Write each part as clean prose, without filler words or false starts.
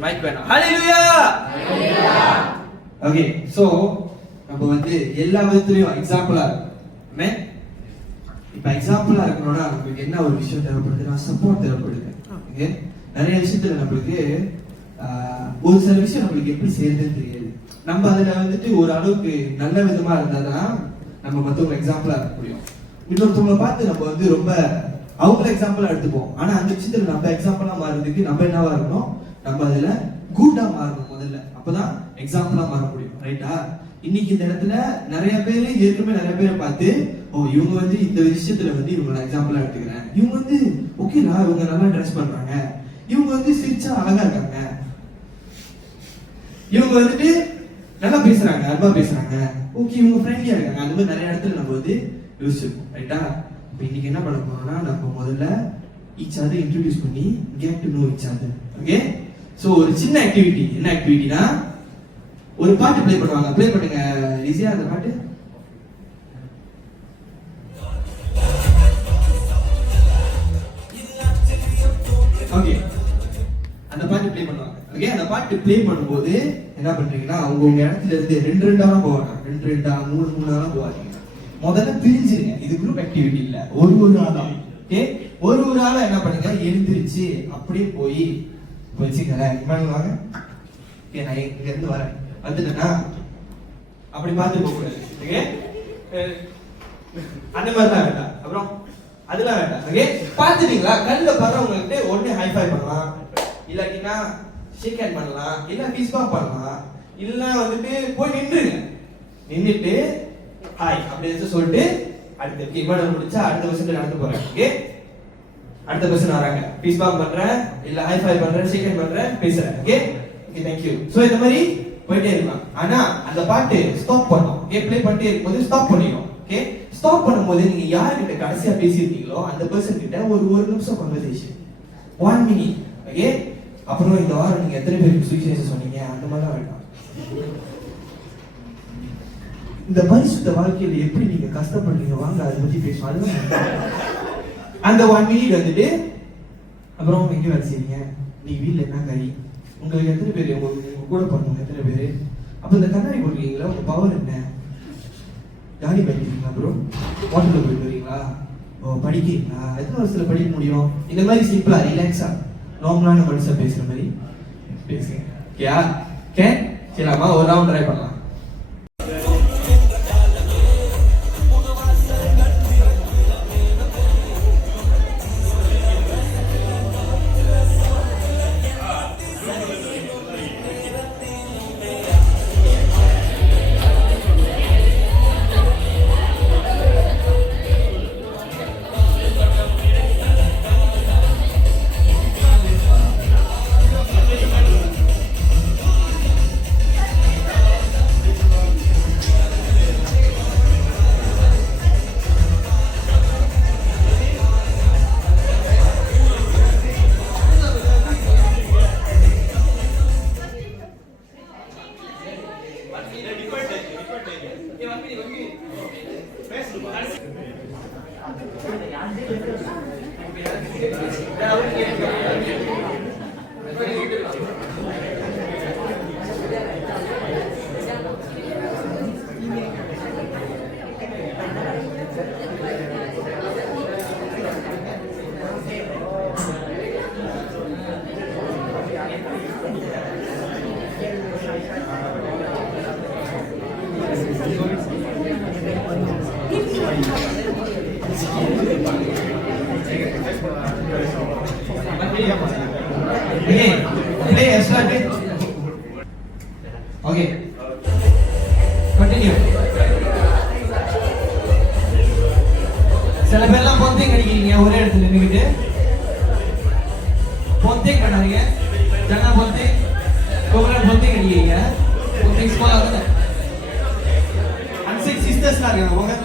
கொஞ்சம் மைக் வேணும். ஹalleluya. Okay, so நம்ம வந்து எல்லா விதத்துலயும் எக்ஸாம்பிளா இருக்கணும். இப்ப எக்ஸாம்பிளா இருக்கணும்னா நமக்கு என்ன ஒரு விஷயம் தேவைப்படுதுன்னா சப்போர்ட் தேவைப்படுது. ஓகே, நிறைய விஷயத்துல நம்மளுக்கு ஒரு சில விஷயம் நம்மளுக்கு எப்படி செய்யறதுன்னு தெரியாது. நம்ம அதுல வந்துட்டு ஒரு அளவுக்கு நல்ல விதமா இருந்தாதான் நம்ம மற்றவங்க எக்ஸாம்பிளா இருக்க முடியும். இன்னொருத்தவங்களை பார்த்து நம்ம வந்து ரொம்ப அவங்கள எக்ஸாம்பிளா எடுத்துப்போம். ஆனா அந்த விஷயத்துல நம்ம எக்ஸாம்பிளா மாறதுக்கு நம்ம என்னவா இருக்கணும், நம்ம அதுல குட்டா மாறணும் முதல்ல. அப்பதான் எக்ஸாம்பிளா மாற முடியும். ரைட்டா? இன்னைக்கு இந்த இடத்துல நிறைய பேர் ஏற்கனவே நிறைய பேரை பார்த்து இவங்க வந்து இந்த விஷயத்துல வந்து இவங்களை எக்ஸாம்பிளா எடுத்துக்கிறேன். இவங்க வந்து ஓகேடா, இவங்க நல்லா ட்ரெஸ் பண்றாங்க, இவங்க வந்து சிரிச்சா அழகா இருக்காங்க, இவங்க வந்துட்டு நல்லா பேசுறாங்க, அன்பா பேசுறாங்க, ஓகே இவங்க ஃப்ரெண்ட்லியா இருக்காங்க. அந்த மாதிரி நிறைய இடத்துல நம்ம வந்து யோசிச்சிருக்கோம். ரைட்டா? இப்போ இன்னைக்கு என்ன பண்ண போறோம்னா நம்ம முதல்ல ஈச் அதர் இன்ட்ரோடியூஸ் பண்ணி get to know each other. Okay, so ஒரு சின்ன ஆக்டிவிட்டி. என்ன ஆக்டிவிட்டினா ஒரு பாட்டு ப்ளே பண்ணுவாங்க. ப்ளே பண்ணுங்க ஈஸியா அந்த பாட்டு. ஓகே, அந்த பாட்டு ப்ளே பண்ணுவாங்க. ஓகே, அந்த பாட்டு ப்ளே பண்ணும்போது என்ன பண்றீங்கன்னா உங்க இடத்துல இருந்து ரெண்டு ரெண்டாலாம் போவாங்க, ரெண்டு ரெண்டா மூணு மூணாலாம் போவாங்க. முதல்ல பிரிஞ்சிருங்க. இது குரூப் ஆக்டிவிட்டி இல்ல, ஒரு ஆளா. ஓகே, ஒரு ஆளா என்ன பண்ணுங்க, எழுந்திருச்சு அப்படியே போய் வச்சுக்கிறேன். வாங்க, ஓகே நான் இங்க இருந்து வரேன், வந்துட்டேன்னா அப்படி பார்த்து போக கூடாது. ஓகே, அந்த மாதிரிலாம் வேண்டாம். அப்புறம் அதெல்லாம் வேண்டாம். ஓகே, பார்த்துட்டீங்களா? கண்ணில் பாருறவங்கள்ட்ட உடனே ஹைஃபை பண்ணலாம், இல்லாட்டினா ஷேக் ஹேண்ட் பண்ணலாம், இல்ல பீஸ் பாப் பண்ணலாம், இல்ல வந்துட்டு போய் நின்றுட்டு ஹாய் அப்படின்னு சொல்லிட்டு அடுத்த இவ்வளவு முடிச்சா அடுத்த பர்சன் நடந்து போறேன். ஓகே, அடுத்த பர்சன் வராங்க, பீஸ் பாப் பண்றேன், இல்ல ஹைஃபை பண்றேன், ஷேக் ஹேண்ட் பண்றேன், பேசுறேன். Okay, okay thank you. சோ இந்த மாதிரி போயிட்டே இருக்கலாம். ஆனா அந்த பாட்டு ஸ்டாப் பண்ணும். ஓகே, ப்ளே பண்ணிட்டே இருக்கும்போது ஸ்டாப் பண்ணிடும். ஓகே, ஸ்டாப் பண்ணும்போது நீங்க யார்கிட்ட கடைசியா பேசியிருக்கீங்களோ அந்த பர்சன் கிட்ட ஒரு நிமிஷம் கான்வர்சேஷன், 1 minute. ஓகே, அப்புறம் இந்த வாரம் நீங்க எத்தனை பேருக்கு சுவிசேஷம் சொன்னீங்க அந்த மாதிரிலாம் வேண்டாம். இந்த பரிசுத்த வாழ்க்கையில எப்படி நீங்க கஷ்டப்படுறீங்க வாங்க அதை பத்தி பேசுவோம். அதுதான் அந்த 1 minute வந்துட்டு. அப்புறம் எங்க வேலை செய்றீங்க, நீங்க வீட்டுல என்ன கறி, உங்களுக்கு எத்தனை பேர், உங்க கூட பிறந்தவங்க எத்தனை பேரு, அப்ப இந்த கண்ணாடி போடுறீங்களா, உங்க பவர் என்ன, தாடி படிக்கிறீங்களா, ப்ரோ ஹோட்டலுக்கு போயிட்டு வரீங்களா, படிக்கிறீங்களா, எத்தனை வருஷத்துல படிக்க முடியும், இந்த மாதிரி சிம்பிளா ரிலாக்ஸா நார்மலான மனுஷன் பேசுற மாதிரி பேசுங்க. ஓகேயா? ஓகே, சரிம்மா ஒரு ரவுண்ட் ட்ரை பண்ணலாம். Okay. Continue. சில பேர்லாம் பொந்திங் அடிக்கிறீங்க ஒரே இடத்துல நின்னுக்கிட்டு. பொந்திங் பண்ணாதீங்க. ஜனா பொந்திங், கோபுரம் பொந்திங் அடிக்கிறீங்க. பொந்திங் ஸ்மால் ஆகுது. அன்சிக் சிஸ்டர்ஸ்லாம் இருக்காங்க போங்க.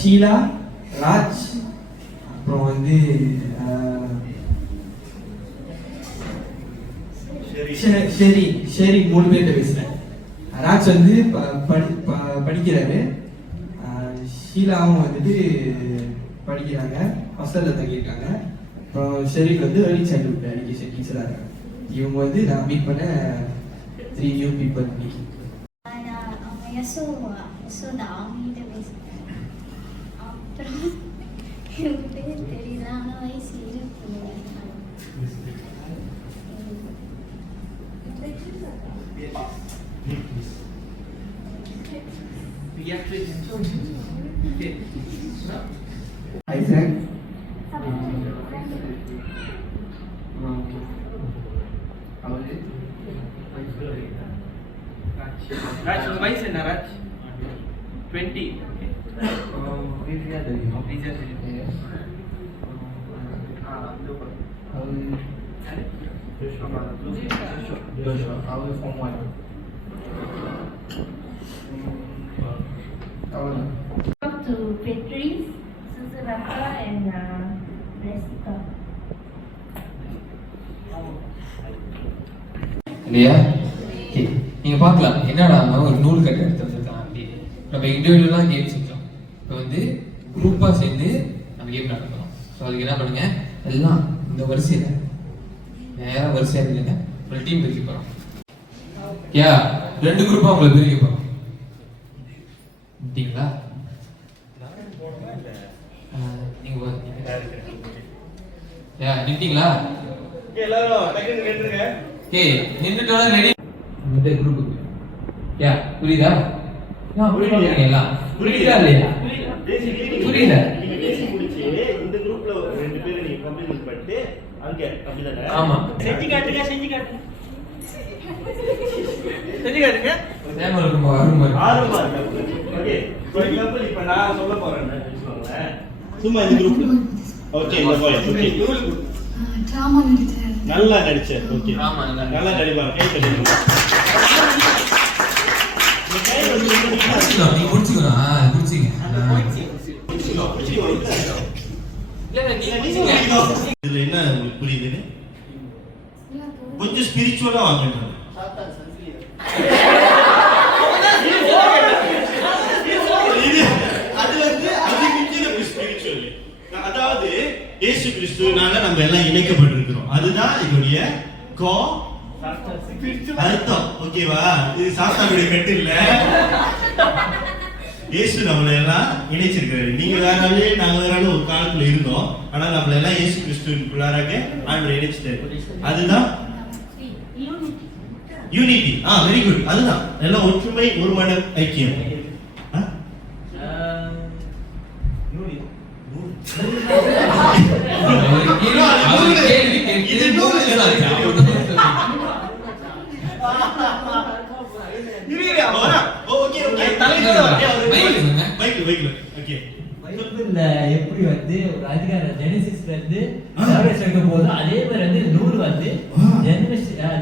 ஷீலா, ராஜ், அப்புறம் வந்து ஷெரி 3 பேர்கிட்ட பேசுறேன். ராஜ் வந்து படிக்கிறாரு, ஷீலாவும் வந்துட்டு படிக்கிறாங்க, ஹாஸ்டல்ல தங்கியிருக்காங்க. அப்புறம் ஷெரீஃப் வந்து ஏர்லி சைல்ட்ஹுட் எஜுகேஷன் டீச்சராக இருக்காங்க. இவங்க வந்து நான் மீட் பண்ண 3 new people. Hi friend. Raj, உங்க வயசு என்ன Raj? 20. To Patrice, Susuraka and Jessica. இல்லையா? ஓகே, நீங்க பார்க்கலாம் என்னடா ஒரு நூல் கட்டை எடுத்து வந்திருக்கான் அப்படி. நம்ம இண்டிவிஜுவலாக கேம் செஞ்சோம், இப்போ வந்து குரூப்பாக சேர்ந்து நம்ம கேம் நடத்துறோம். ஸோ அதுக்கு என்ன பண்ணுங்க, எல்லாம் இந்த வரிசையில் நேரம் வரிசையாக இல்லைங்க, ஒரு டீம் பிரிக்க போகிறோம். யா 2 குரூப்பாக உங்களை பிரிக்க போகிறோம். அப்படிங்களா? நின்ட்டீங்களா? நின்றுட்டோட ரெடி குரூப்புக்கு. யா புரியுதா? புரியுதா? புரியுதா இல்லையா? புரியுதா? இந்த குரூப்ல 2 பேர் நீங்க கம்ப்ளீட் பண்ணிட்டு அங்க அப்படிதானே? ஆமா, செஞ்சு காட்டுங்க. சேம் இருக்குமா? ஆறுமா ஓகே. ஃபார் எக்ஸாம்பிள் இப்போ நான் சொல்ல போறேன்னு வெச்சுக்கோங்களேன். சும்மா இந்த குரூப் ஓகே. இந்த பாய் ஓகே. டிராமா நடிச்சேன். நல்லா நடிச்ச. ஓகே. ஆமா, நல்லா நடிப்பாங்க. கை தட்டுங்க. இந்த கை வந்து நீ முடிச்சுக்கோ. முடிச்சிங்க. இல்ல நீ முடிச்சிங்க. இதுல என்ன உங்களுக்கு புரியுதுன்னு கொஞ்சம் ஸ்பிரிச்சுவலா வாங்கணும். அதாவது இயேசு கிறிஸ்துவினால நம்ம எல்லாம் இணைக்கப்பட்டிருக்கிறோம். அதுதான் இதோடைய அர்த்தம். ஓகேவா? இது சாத்தானுடைய கட்டு இல்ல. இயேசு நம்மளை எல்லாம் இணைச்சிருக்காரு. நீங்க வேற ஆளு, நாங்க வேற ஆளு ஒரு காலத்துல இருந்தோம். ஆனா நம்மள எல்லாம் இயேசு கிறிஸ்துவின் பிள்ளையாக ஆண்டவர் இணைச்சிட்டாரு. அதுதான் யூனிட்டி. Very good. அதுதான் எல்லாம் ஒற்றுமை, ஒரு மன ஐக்கியம். எப்படி வந்து ஒரு அதிகார ஜெனசிஸ்ல இருந்து ரெவலேஷன் எடுக்கும் போது அதே மாதிரி வந்து நூறு வந்து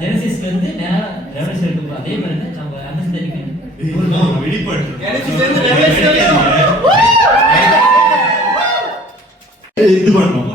ஜெனசிஸ்ல இருந்து நேரா ரெவலேஷன் எடுக்கும் போது அதே மாதிரி வந்து நம்ம அண்டர்ஸ்டாண்டிங் இது பண்ணணும்.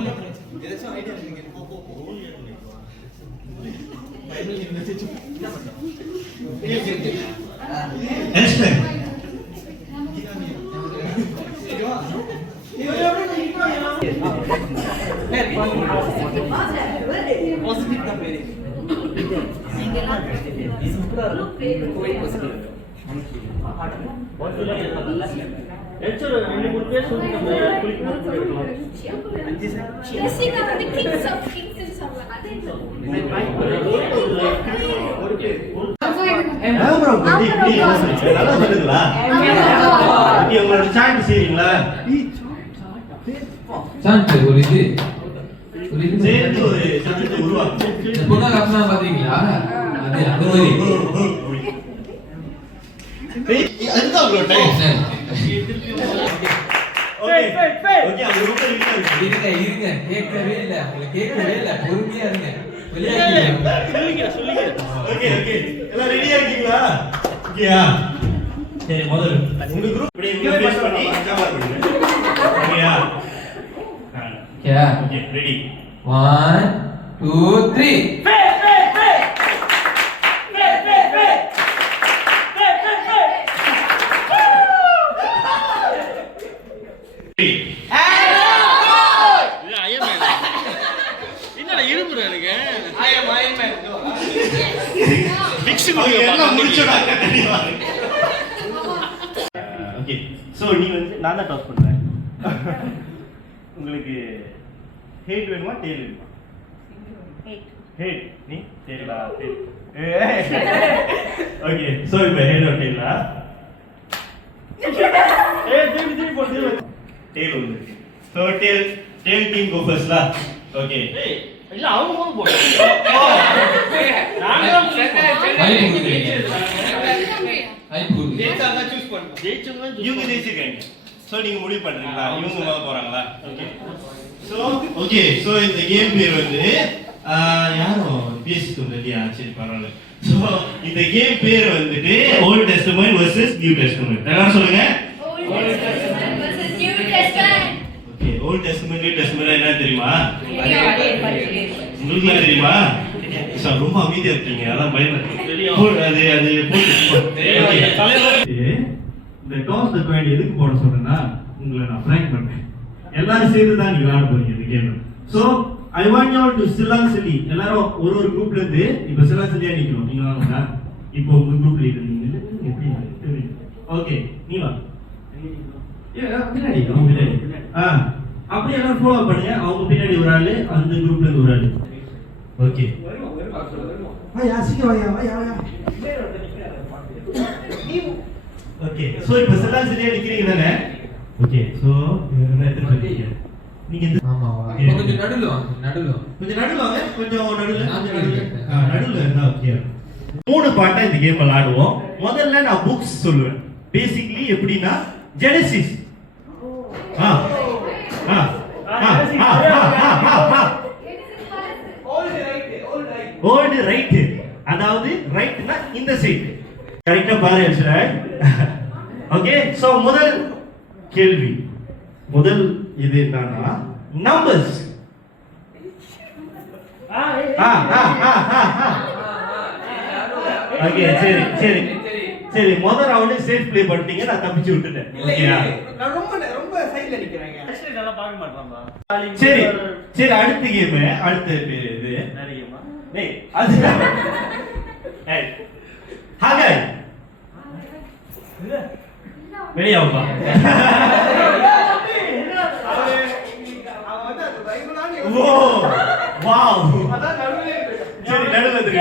உங்களோட சாண்ட் செய்றீங்களா? சாண்ட் ஒரு இது சேர்ந்து ஒரு சத்தத்தை உருவாக்கு. பொண்ணா கப்பனா பாத்தீங்களா? அது அது மாதிரி அதுதான் உங்களோட டைம். Okay okay. அது ரொம்ப இருங்க கேட்கவே இல்ல, உங்களுக்கு கேட்கவே இல்ல, பொறுமையா இருங்க. சொல்லுங்க. Okay okay. எல்லாம் ரெடியா இருக்கீங்களா? ஓகேயா? சரி முதல்ல உங்க குரூப் இப்படி இங்க பேஸ் பண்ணி ஜாமார் பண்ணுங்க. ஓகேயா? Okay okay ready. 1 2 3 என்னடா இருமுற எனக்கு மிக்ஸ் பண்ணி எல்லாம் முடிச்சோடா கண்டிப்பா. ஓகே சோ நீ வந்து நான் தான் டாஸ் பண்றேன். உங்களுக்கு ஹேட் வேணுமா டேல் வேணுமா? ஹேட் நீ டேலா டேல். ஓகே சோ இப்போ ஹேட் ஆர் டேலா? திருப்பி போடு டேல் வந்து. சோ டேல் டீம் கோ ஃபர்ஸ்ட்லா. ஓகே இல்ல அவங்க போடு போடு ஹை புகுது ஜெயிச்சா தான் சூஸ் பண்ணுங்க ஜெயிச்சவங்க இவங்க ஜெயிச்சிருக்காங்க. சோ நீங்க முடிவு பண்றீங்களா இவங்க மேல போறாங்களா? ஓகே சோ இந்த கேம் பேர் வந்து யாரும் பேசிட்டு இல்லையா? சரி பரவாயில்ல. சோ இந்த கேம் பேர் வந்துட்டு old testament versus new testament. எல்லாரும் சொல்லுங்க. Old Testament versus New Testament. Okay old testament new testament என்ன தெரியுமா? உங்களுக்கு தெரியும். தெரியுமா? சார் ரொம்ப அமைதியா இருக்கீங்க. அதான் பயமா தெரியும். அது போட்டு இந்த டாஸ் தி காயின் எதுக்கு போட சொல்றேன்னா உங்களை நான் பிராங்க் பண்றேன். எல்லாரும் சேர்ந்து தான் நீங்க விளையாட போறீங்க இந்த game. So I want you to சிலாசிலி எல்லாரும் ஒரு குரூப்ல இருந்து இப்ப சிலாசிலியா நிக்கணும். நீங்க வாங்க. இப்போ உங்க குரூப்ல இருக்கீங்க. எப்படி? ஓகே நீ வா. பின்னாடி அவங்க பின்னாடி. அப்படியே எல்லாரும் ஃபாலோ பண்ணுங்க. அவங்க பின்னாடி ஒரு ஆளு அந்த குரூப்ல இருந்து ஒரு ஆளு. ஓகே வாயா சீக்கிரம் வாயா. ஓகே சோ இப்போ சிலாசிலியா நிக்கிறீங்க தானே? ஓகே சோ என்ன எடுத்து பண்ணீங்க நீங்க ஆமா கொஞ்சம் நடுவுல கொஞ்சம் நடுவுல இருந்தா ஓகே. 3 பார்ட்டா இந்த கேம் விளையாடுவோம். முதல்ல நான் புக்ஸ் சொல்லுவேன். பேசிக்கலி எப்படின்னா ஜெனசிஸ் ஓல்ட் ரைட் அதாவது ரைட்னா இந்த சைடு கரெக்ட்டா பாரு சார். ஓகே சோ முதல் கேள்வி இது என்னன்னா நம்பர்ஸ். ஓகே சரி முதல் ரவுண்ட் சேஃப் ப்ளே பண்ணிட்டீங்க. நான் தப்பிச்சு விட்டுட்டேன். ஓகேயா? நான் ரொம்ப சைடுல நிக்கறேன் ஆக்சுவலி நல்லா பார்க்க மாட்டறான்பா. சரி அடுத்த கேம் அடுத்த இது நிறையமா டேய் அது ஏய் ஹாய் வெளியாவுப்பா. அவன் வந்து அது பைபிளானே ஓ வாவ் அதான் நடுவுல இருக்கு. சரி நடுவுல இருக்கு.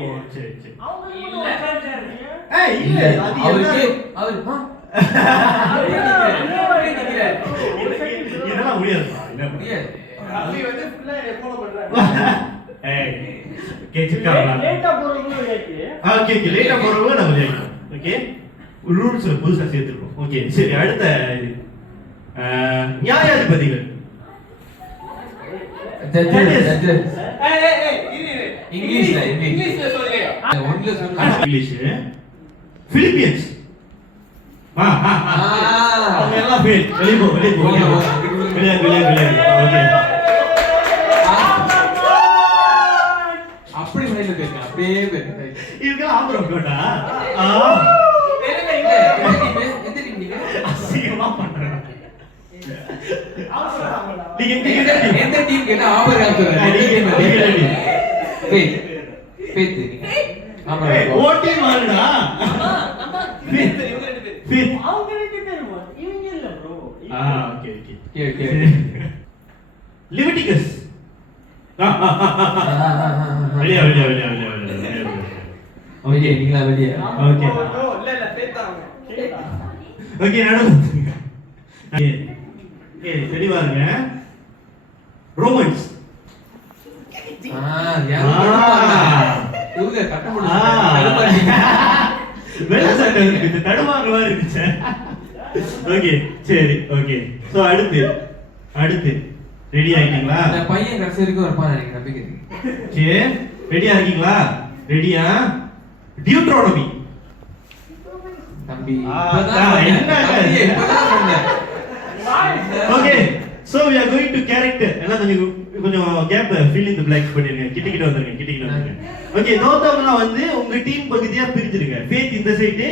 ஓ சரி அவங்க இல்ல ஏய் இல்ல அது அவருக்கு என்ன அவர் இதெல்லாம் முடியாதுப்பா. என்ன முடியாது அப்படி வந்து ஃபுல்லா என்ன ஃபாலோ பண்றாங்க. ஏய் கேச்சிக்காரா லேட்டா போறவங்க ஏக்கு ஓகே லேட்டா போறவங்க நம்ம ஜெயிக்கணும். ஓகே ரூல்ஸ் புதுசா சேர்த்துருக்கோம். ஓகே சரி அடுத்த இது நியாயாதிபதிகள். இங்கிலீஷ்ல சொல்லுங்க. ஒன்ல சொல்லுங்க இங்கிலீஷ் பிலிப்பியன்ஸ். அவங்க எல்லாம் ஃபெயில். வெளிய போ வெளிய. ஓகே அப்படி மைண்ட்ல பேசுங்க அப்படியே பேசுங்க. இதுக்கெல்லாம் ஆம்பரம் கோட்டா எந்த டீம் நீங்க அசிங்கமா பண்றேன். எந்த டீம் கேட்டா ஆபர் காத்துறேன். பேத்து ஆபர் ஓட்டி மாறுடா. நம்ம இவங்க ரெண்டு பேர் அவங்க ரெண்டு பேரும் இவங்க இல்ல ப்ரோ. ஓகே லிவிட்டிகஸ். வெளிய. ஓகே நீங்களா வெளிய. ஓகே இல்ல சேர்த்தாங்க. ஓகே நடந்துங்க. ஓகே தெளிவா இருங்க. ரோமன்ஸ். இவங்க கட்ட முடியல. வெள்ள சட்டை இருக்கு. இது தடுமாறவா இருந்துச்சு. ஓகே சரி ஓகே சோ அடுத்து ரெடி ஆயிட்டீங்களா? அந்த பையன் கடைசி வரைக்கும் இருப்பான் எனக்கு நம்பிக்கை இருக்கு. சரி ரெடியா இருக்கீங்களா? ரெடியா? டியூட்ரோனமி. தம்பி okay so we are going to character எல்லாம் கொஞ்சம் gap fill in the blanks பண்ணிருங்க கிட்ட வந்துருங்க ஓகே தோத்தவங்கலாம் வந்து உங்க டீம் பகுதியா பிரிச்சிருங்க ஃபேத் இந்த சைடு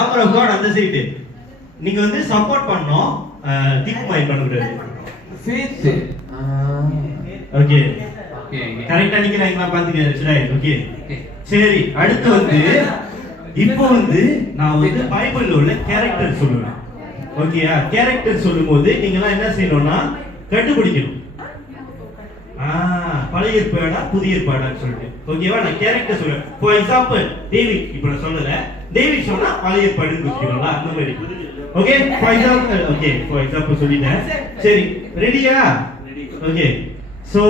ஆமர் ஆஃப் காட் அந்த சைடு நீங்க வந்து சப்போர்ட் பண்ணனும் திங்க் மைண்ட் பண்ண கூடாது ஃபேத் ஓகே ஓகே கரெக்ட்டா நிக்கிறீங்களா பாத்துக்க ஓகே சரி அடுத்து வந்து இப்போ வந்து நான் வந்து பைபிள்ல உள்ள கேரக்டர் சொல்லுவேன் ஓகேயா கேரக்டர் சொல்லும்போது நீங்க எல்லாம் என்ன செய்யணும்னா கண்டுபிடிக்கணும் பழைய ஏற்பாடா புதிய ஏற்பாடான்னு சொல்லிட்டு ஓகேவா நான் கேரக்டர் சொல்றேன் ஃபார் எக்ஸாம்பிள் டேவிட் இப்போ நான் சொல்லல டேவிட் சொன்னா பழைய ஏற்பாடுன்னு குறிப்பிடுவாங்களா அந்த மாதிரி ஓகே ஃபார் எக்ஸாம்பிள் சொல்லிட்டேன் சரி ரெடியா okay so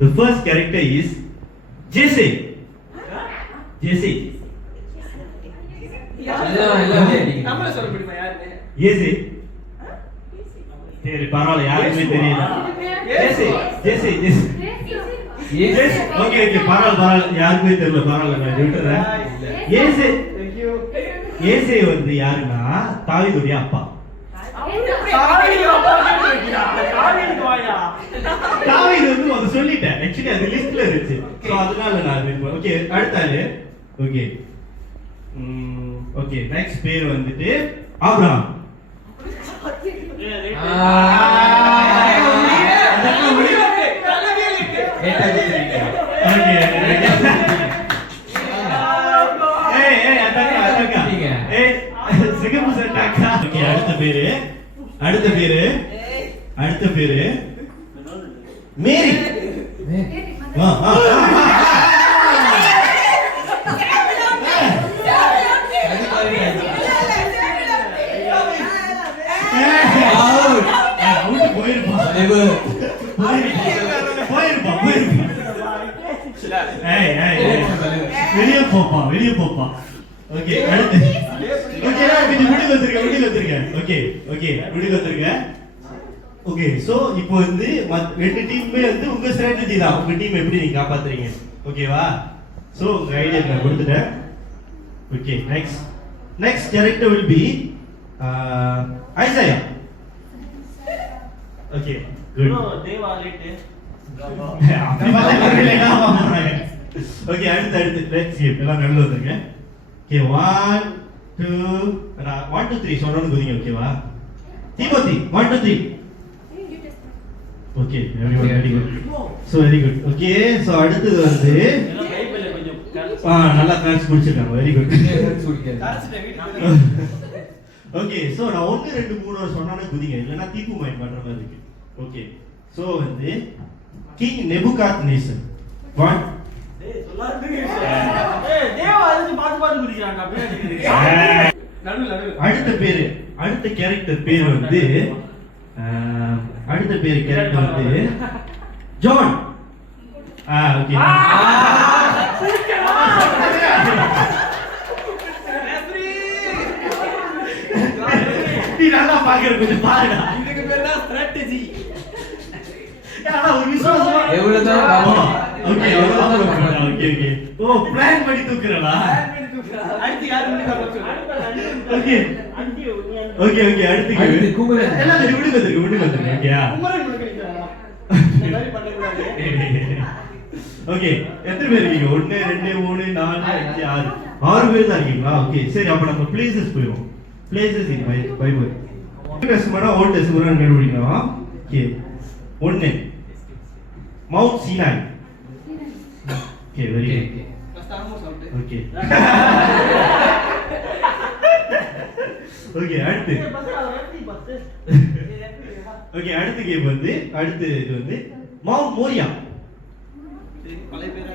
the first character is Jesse நம்மள சொல்ல முடியுமா யாருன்னு Jesse சரி பரவாயில்ல யாருக்குமே தெரியல Jesse ஓகே பரவாயில்ல யாருக்குமே தெரியல பரவாயில்ல நான் விட்டுறேன் Jesse வந்து யாருன்னா தாவீதுடைய அப்பா தாவீது வந்து அது சொல்லிட்டேன் एक्चुअली அது லிஸ்ட்ல இருந்துச்சு சோ அதனால நான் ஓகே அடுத்த ஆளு ஓகே நெக்ஸ்ட் பேர் வந்துட்டு ஆபிரகாம் அடுத்த பேரு மேரி வெளியே போப்பா ஓகே அடுத்து முடிவு வந்துருங்க ஓகே சோ இப்போ வந்து ரெண்டு டீமுமே வந்து உங்க ஸ்ட்ராட்டஜி தான் உங்க டீம் எப்படி நீங்க காப்பாத்துறீங்க ஓகேவா சோ உங்க ஐடியா நான் கொடுத்துட்டேன் okay next character will be Isaiah okay good Deva late okay அடுத்து லெட்ஸ் see எல்லாம் நடுவுல வந்துருங்க ஓகே 1 2 1 2 3 சொன்னோன்னு குதிங்க ஓகேவா Timothy 1 2 3 okay everyone very good so very good okay so அடுத்து வந்து பைபிள்ல கொஞ்சம் நல்லா காட்சி குடிச்சிட்டாங்க வெரி குட் காட்சிட்ட வீட்டுக்கு ஓகே சோ நான் 1 2 3 சொன்னானே குதிங்க இல்லனா தீப்பு மைண்ட் பண்ற மாதிரி இருக்கு ஓகே சோ வந்து கிங் நெபுகாத்நேசர் 1 டேய் சொல்லாதீங்க தேவா அதுக்கு பாட்டு குடிக்கறாங்க அப்படியே நடுவுல அடுத்த கேரக்டர் பேர் வந்து ஜான் ஓகே நீ நல்லா பாக்குற கொஞ்சம் பாருடா இதுக்கு பேர் தான் ஸ்ட்ராட்டஜி யாரா ஒரு விசுவாசமா எவ்வளவுதான் ஓகே ஓகே ஓ பிளான் பண்ணி தூக்குறடா அடுத்து யாரு முன்னாடி வர சொல்லு ஓகே அடுத்து குமரன் எல்லாம் விடுங்க வந்துருங்க ஓகேயா குமரன் கொடுக்கறீங்களா இந்த மாதிரி பண்ண கூடாது ஓகே எத்தனை பேர் இருக்கீங்க 1 2 3 4 5 6 பேர் தான் இருக்கீங்களா ஓகே சரி அப்ப நம்ம பிளேसेस போவோம் பிளேसेस இன் பைபிள் டெஸ்ட் பண்ணா ஓல்ட் டெஸ்ட்மென்ட் கண்டுபிடிக்கலாம் okay 1 mount Sinai okay very good கஷ்டமா சொல்லிட்டு ஓகே ஓகே அடுத்து ஓகே அடுத்த கேம் வந்து இது வந்து மவுண்ட் மோரியா பழைய பேர்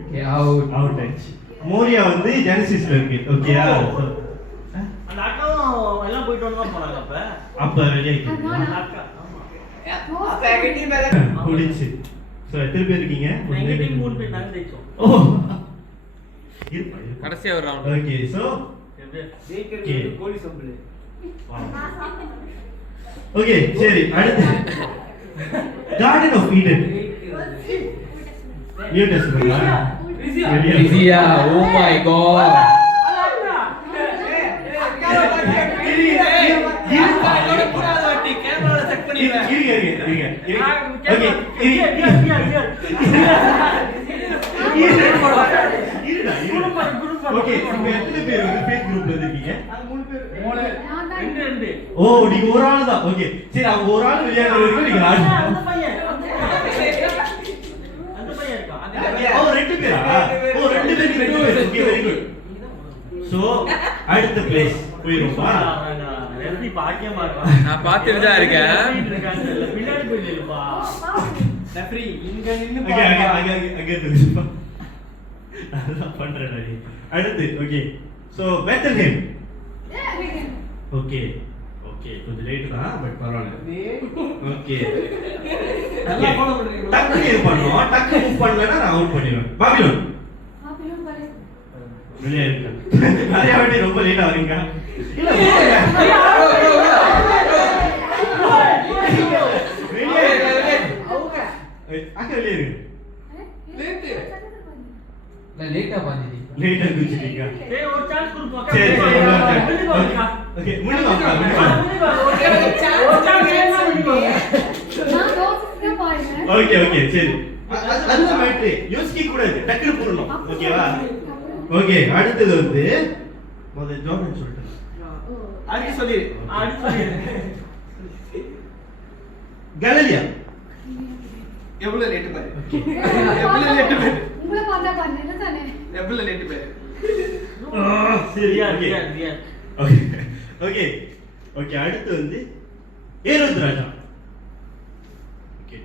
ஓகே அவுட் ஆச்சு மோரியா வந்து ஜெனசிஸ்ல இருக்கு ஓகேயா அந்த அக்காவும் எல்லாம் போயிட்டு வந்து போறாங்க அப்ப ரெடி ஆயிடுச்சு அந்த அக்கா குடிச்சு சோ எத்தனை பேர் இருக்கீங்க எங்க டீம் 3 பேர் நாங்க ஜெயிச்சோம் ஓ கடைசியா ஒரு ரவுண்ட் ஓகே சோ ஜெயிக்கிறது கோலி சம்பளே ஓகே சரி அடுத்து garden of Eden new testament பிஸியா ஓ மை காட் ஓ நீங்க ஒரு ஆள் தான் ஓகே சரி அவங்க ஒரு ஆள் விளையாடுற வரைக்கும் நீங்க ரெண்டு பேரா ஓ ரெண்டு பேருக்கு ஓகே வெரி குட் சோ அடுத்த பிளேஸ் போயிருப்பா நான் பார்த்துட்டு தான் இருக்கேன் பின்னாடி போயிடுப்பா ரெஃப்ரி இங்க நின்னு அங்க அங்க அங்க அங்க இருக்குப்பா நல்லா பண்றேன் நீ அடுத்து okay so better him okay okay கொஞ்சம் லேட் தான் பட் பரவாயில்லை ஓகே நல்லா ஃபாலோ பண்றீங்க டக்கு இது பண்ணுவோம் டக்கு மூவ் பண்ணலனா நான் அவுட் பண்ணிடுவேன் பாபிலோன் வெளியே இருக்கு நிறைய வாட்டி ரொம்ப லேட்டா வரீங்க இல்ல வெளியே அங்க வெளியே இருக்கு நான் லேட்டா பாஞ்சிடி லேட்டா குதிச்சிட்டீங்க ஏய் ஒரு சான்ஸ் கொடுப்பா சரி சரி ஓகே முன்னாடி வாங்க ஓகே ஓகே சரி அதுதான் மேட்ரு யோசிக்க கூடாது டக்குனு போடணும் ஓகேவா ஓகே அடுத்தது வந்து முதல்ல ஜோர்டன் சொல்லிட்டேன் அடுத்து சொல்லி கலலியா எவ்வளவு லேட் பாரு உங்களை பார்த்தா பண்ணல தானே எவ்வளவு லேட் பாரு சரி ஓகே ஓகே ஓகே ஓகே அடுத்து வந்து ஏரோத் ராஜா ஓகே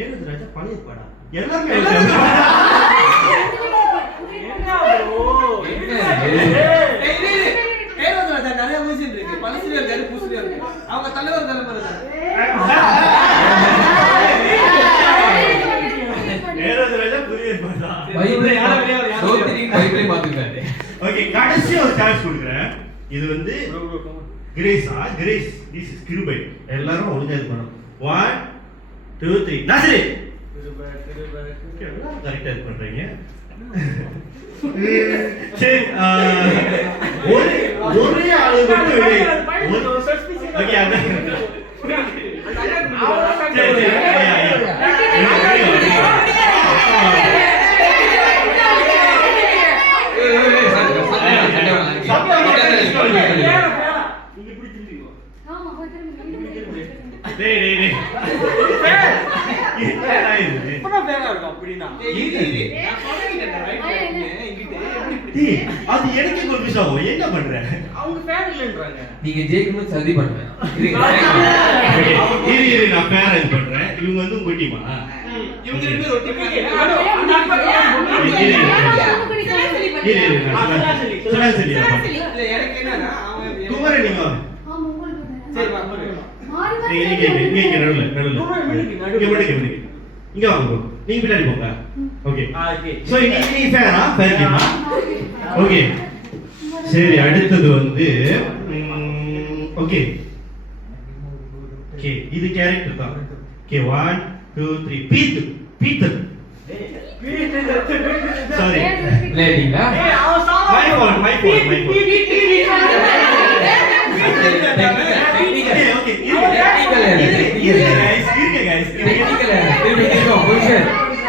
ஏரோத் ராஜா பழைய படம் எல்லாமே நிறைய மியூசியம் இருக்கு பழசுல இருக்காரு புதுசுல இருக்கு அவங்க தலைவர் தலைமுறை ஏரோத் ராஜா புதிய படம் பைபிளே சோத்திரி பைபிளே பாத்துக்காதே ஓகே கடைசி ஒரு சான்ஸ் கொடுக்குறேன் இது வந்து கிரேஸா கிரேஸ் திஸ் இஸ் கிருபை எல்லாரும் ஒழுங்கா இது பண்ணணும் 1 2 3 நாசரி எல்லாம் கரெக்டா இது பண்றீங்க சரி ஒரே ஆளு மட்டும் வெளியே ஓகே அங்க சரி அது எனக்கு கன்ஃபியூஸ் ஆகும் என்ன பண்ற அவங்க ஃபேன் இல்லன்றாங்க நீங்க ஜெயிக்கணும் சதி பண்ணுங்க இரு நான் ஃபேர் இது பண்றேன் இவங்க வந்து உங்க டீமா இவங்க ரெண்டு பேரும் ஒட்டி எனக்கு என்னன்னா குமாரன் நீங்க சரி இங்க வாங்க நீங்க பின்னாடி போங்க ஓகே சோ நீ ஃபேரா ஃபேர் கேமா ஓகே சரி அடுத்தது வந்து ஓகே ஓகே இது கேரக்டர் தான் ஓகே 1 2 3 பீட்டர் சாரி லேடிங்களா மை ஃபோன்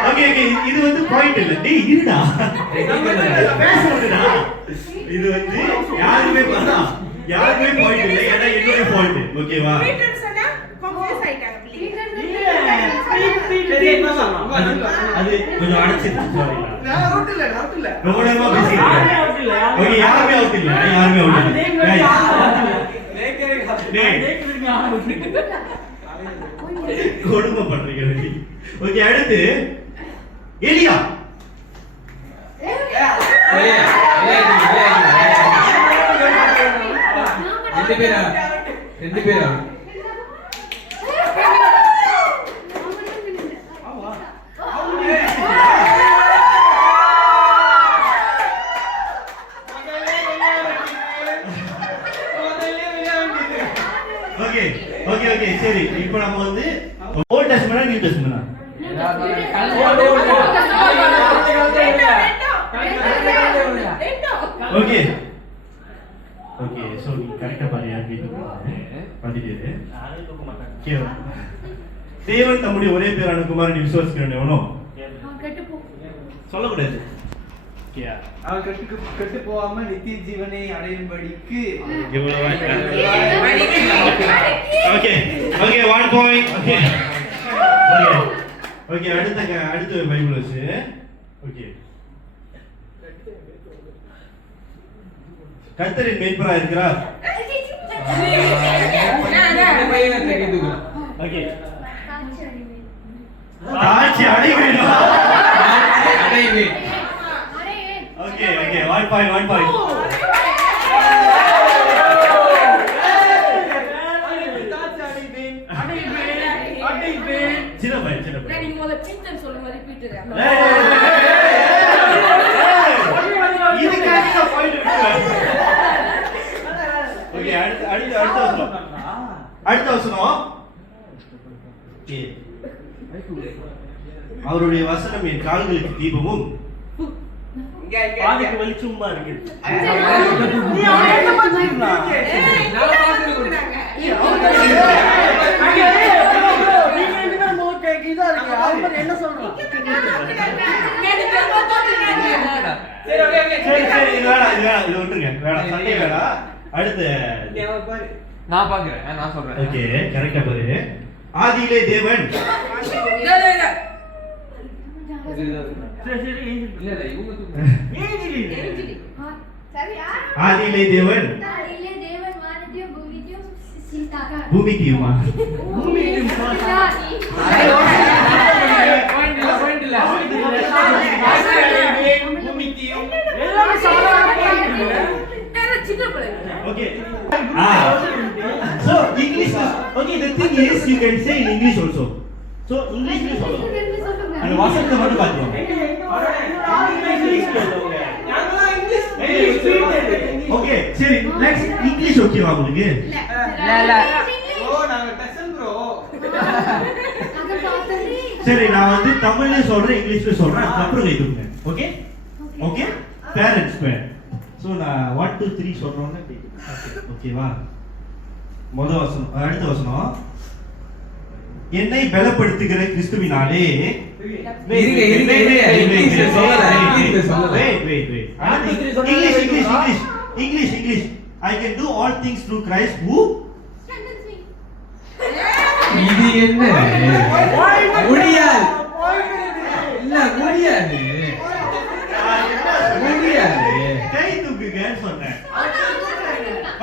ஓகே ஓகே இது வந்து பாயிண்ட் இல்ல டேய் இருடா பேசுறதுடா இது வந்து யாருமே பண்ணா யாருமே பாயிண்ட் இல்ல ஏன்னா என்னோட பாயிண்ட் ஓகேவா அது கொஞ்சம் அடைச்சிருச்சு சாரி நான் அவுட் இல்ல ரொம்ப நேரமா பேசிட்டு ஓகே யாருமே அவுட் கொடுமை பண்றீங்க ஓகே அடுத்து எலியா ரெண்டு பேரா ஓகே ஓகே ஓகே சரி இப்போ நம்ம வந்து old testament new testament okay okay so நீ கரெக்ட்டா பாரு யார் கேட்டு பாத்துட்டு கேளு தேவன் தம்முடைய ஒரே பேரான குமாரனை விசுவாசிக்கிறவன் எவனோ சொல்லக்கூடாது அவன் கெட்டு போகாம நித்திய ஜீவனை அடையும்படிக்கு okay okay 1 point okay okay அடுத்த பைபிள் வச்சு ஓகே கர்த்தரின் மேய்ப்பராய் இருக்கிறார் ஓகே தாட்சி அடைவேன் ஓகே ஓகே 1 பாயிண்ட் சின்ன பையன் நீங்க முதல்ல சிந்தன் சொல்லுங்க ரிப்பீட் இதுக்காக பாயிண்ட் ஓகே அடுத்த வசனம் ஓகே அவருடைய வசனம் என் கால்களுக்கு தீபமும் பாதைக்கு வெளிச்சமா இருக்கு என்ன சொல்றோம் இது விட்டுருங்க வேணாம் சண்டே வேணாம் அடுத்து நான் பாக்குறேன் நான் சொல்றேன் ஓகே கரெக்டா பாரு ஆதியிலே தேவன் ஆதியிலே தேவன் பூமிக்குமா Okay. So English. Okay, the thing is, you can say in English also. So English is also. And what's the word about you? Okay, சரி next English okay வா உங்களுக்கு? நாங்க டெசன் ப்ரோ. சரி நான் வந்து தமிழ்ல சொல்றேன் இங்கிலீஷ்ல சொல்றேன் அப்புறம் கேளுங்க. ஓகே? ஓகே? பேரண்ட்ஸ் பேர். சோ நான் 1 2 3 சொல்றேன்னா கேளுங்க. ஓகேவா? முதல் வசனம் அடுத்த வசனம் என்னை பலப்படுத்துகிற கிறிஸ்துவினாலே English I can do all things through Christ who இது என்ன முடியாது இல்ல முடியாது கை தூக்குங்கன்னு சொன்னேன்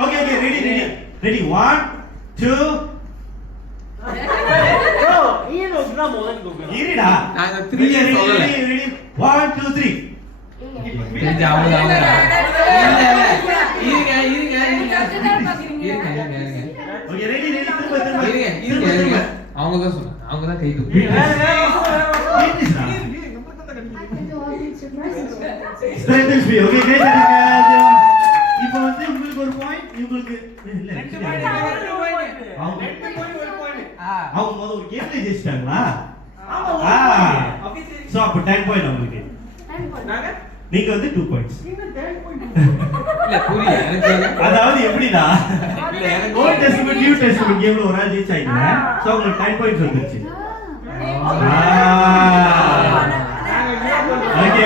ஓகே ரெடி 1 2 இருடா நாங்க 3 இயர்ஸ் சொல்லல ரெடி 1 2 3 தெரிஞ்ச அவங்க இருங்க ஓகே ரெடி திரும்ப இருங்க அவங்க தான் சொன்னாங்க அவங்க தான் கை தூக்கு strengthens me okay guys இப்போ வந்து உங்களுக்கு ஒரு பாயிண்ட் உங்களுக்கு இல்ல அவங்க முதல்ல ஒரு கேம்ல ஜெயிச்சிட்டாங்களா ஆமா சோ அப்ப 10 பாயிண்ட் உங்களுக்கு நீங்க வந்து 2 பாயிண்ட்ஸ் இல்ல புரியல எனக்கு அதாவது எப்படினா இல்ல எனக்கு ஓல்ட் டெஸ்டமென்ட் நியூ டெஸ்டமென்ட் கேம்ல ஒரு ஆள் ஜெயிச்சாங்க சோ உங்களுக்கு 10 பாயிண்ட்ஸ் வந்துச்சு ஓகே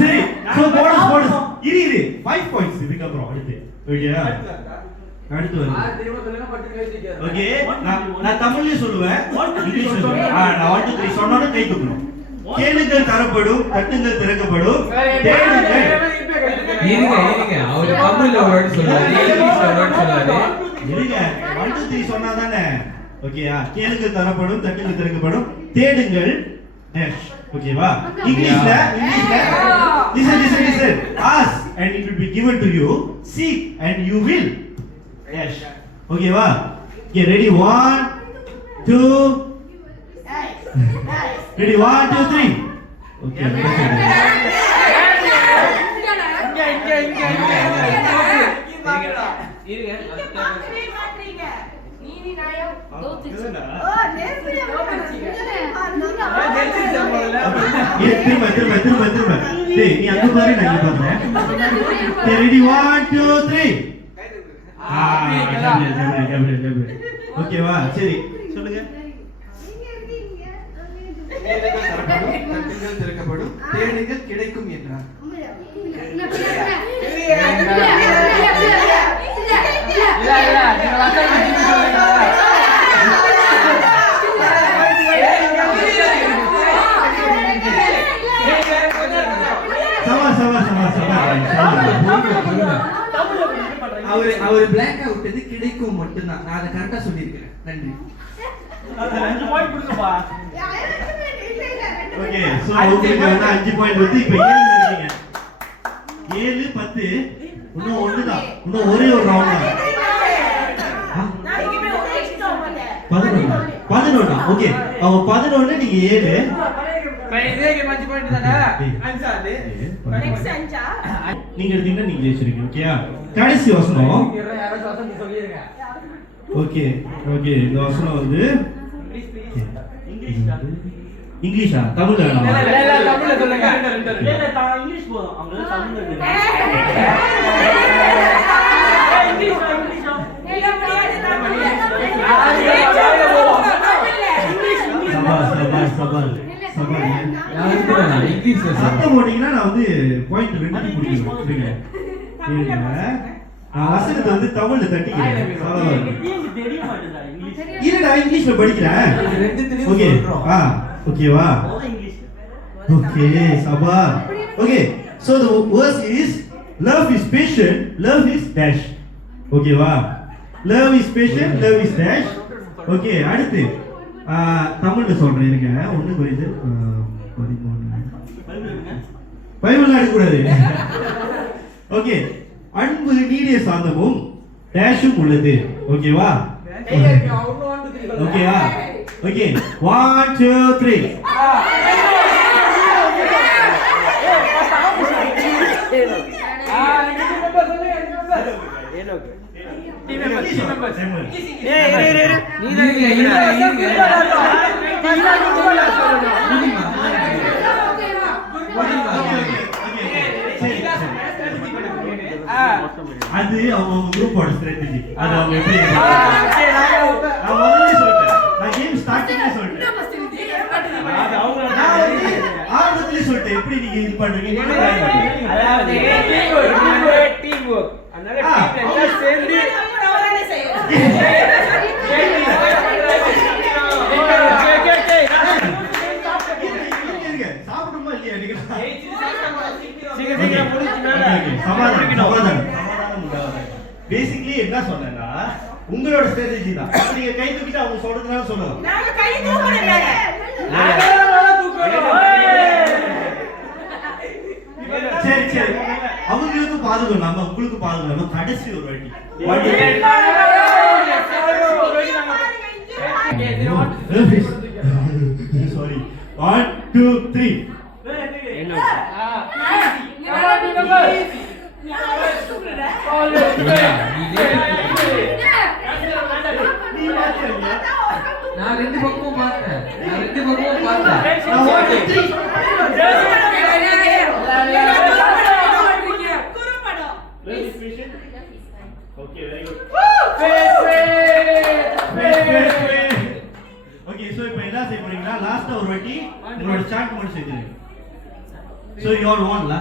சரி சோ போனஸ் இரு 5 பாயிண்ட்ஸ் இதுக்கு அப்புறம் அடுத்து ஓகேயா அடுத்து வருது ஓகே நான் தமிழ்ல சொல்லுவேன் இங்கிலீஷ்ல சொல்லுவேன் நான் 1 2 3 சொன்னோனே கை தூக்கணும் கேளுங்கள் தரப்படும் தட்டுங்கள் திறக்கப்படும் தேடுங்கள் இருங்க அவர் தமிழ்ல ஒரு வேர்ட் சொல்றாரு இங்கிலீஷ்ல ஒரு வேர்ட் சொல்றாரு இருங்க 1 2 3 சொன்னா தானே ஓகேயா கேளுங்கள் தரப்படும் தட்டுங்கள் திறக்கப்படும் தேடுங்கள் டேஷ் ஓகேவா இங்கிலீஷ்ல listen ask and it will be given to you seek and you will yes ஓகேவா okay ready 1 2 ready 1 2 3 okay திரும்ப டேய் நீ அங்க பாரு நான் இங்க பாக்குறேன் ரெடி 1 2 3 ஓகேவா சரி சொல்லுங்க தட்டுகள் திறக்கப்படும் தேடுகள் கிடைக்கும் என்றார் அவரு பிளாங்கா விட்டது கிடைக்கும் மட்டும்தான் நான் அதை கரெக்டா சொல்லியிருக்கிறேன் நன்றி ஓகே சோ உங்களுக்கு வந்து 5 பாயிண்ட் வந்து இப்போ 7 இருக்கீங்க 7 10 இன்னும் ஒண்ணுதான் இன்னும் ஒரே ஒரு ரவுண்ட் தான் 11 ஓகே அவ 11 நீங்க 7 நீங்க எடுத்தீங்கன்னா நீங்க ஜெயிச்சிருக்கீங்க ஓகேயா கடைசி வசனம் ஓகே ஓகே இந்த வசனம் வந்து இங்கிலீஷா தமிழ்ல தமிழ்ல சொல்லுங்க இங்கிலீஷ் போதும் அவங்க தமிழ்ல சத்தம் போட்டீங்கன்னா நான் வந்து பாயிண்ட் 2 கொடுத்துருவேன் நான் வசனத்தை வந்து தமிழ்ல தட்டிக்கிறேன் தெரிய மாட்டேங்குதா இங்கிலீஷ் இல்லடா இங்கிலீஷ்ல படிக்கிறேன் ஓகே ஓகேவா ஓகே சபா okay so the verse is love is patient love is dash ஓகேவா love is patient love is dash okay அடுத்து தமிழ்ல சொல்றேன் இருங்க ஒண்ணு புரியுது 13 பைபிள் எடுக்க கூடாது ஓகே அன்பு நீடிய சாந்தமும் டேஷும் உள்ளது ஓகேவா ஓகேவா ஓகே 1 2 3 அது அவங்க குரூப்போட ஸ்ட்ராட்டஜி அது அவங்க எப்படி நான் முதல்ல சொல்லிட்டேன் நான் கேம் ஸ்டார்டிங்ல சொல்லிட்டேன் அது அவங்க நான் ஆரம்பத்திலே சொல்லிட்டேன் எப்படி நீங்க இது பண்றீங்க அதாவது டீம் வொர்க் அதனால டீம் எல்லாம் சேர்ந்து சாப்பிடுமா இல்லையா நீங்க சீக்கிரம் முடிச்சுனா சமாதானம் பேசிக்கலி என்ன சொன்னேன்னா உங்களோட ஸ்ட்ராட்டஜி தான் நீங்க கை தூக்கிட்டு அவங்க சொல்றதுனால சொல்லலாம் நாங்க கை தூக்கறோம் சரி சரி அவங்களுக்கு பாதுகாப்பு நம்ம உங்களுக்கு பாதுகாப்பு கடைசி ஒரு வாட்டி சாரி 1 2 3 நான் ரெண்டு பக்கமும் பார்த்தேன் Okay, very good. Okay, so இப்போ என்ன செய்ய போறீங்கன்னா லாஸ்டா ஒரு வாட்டி உங்களோட சாட் மட்டும் செய்யுங்க. So you all won la.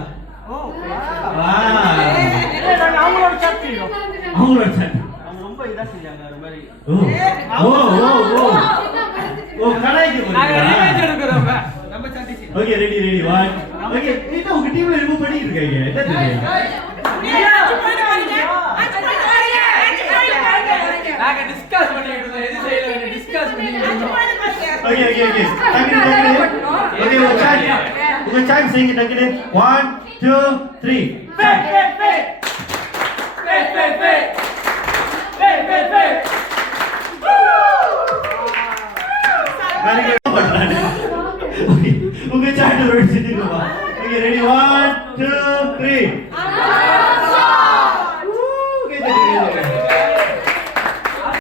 அவங்களோட சாட் செய்யணும் அவங்களோட சாட் அவங்க ரொம்ப இதா செஞ்சாங்க அந்த மாதிரி ஓ கலாய்க்கு நாங்க போறீங்களா ரிவெஞ்ச் எடுக்கறோம் நம்ம சாட் செய்யணும் ஓகே ரெடி 1 ஓகே இது உங்க டீம்ல ரிமூவ் பண்ணிட்டு இருக்காங்க என்ன தெரியும் நாங்க டிஸ்கஸ் பண்ணிட்டு இருக்கோம் எது செய்யலாம் டிஸ்கஸ் பண்ணிட்டு இருக்கோம் ஓகே ஓகே உங்க சாட் செய்யுங்க டக்குனு 1 2 3 very good உங்க சாட் ஒரு செஞ்சிருக்கோம் ஓகே ரெடி 1 2 3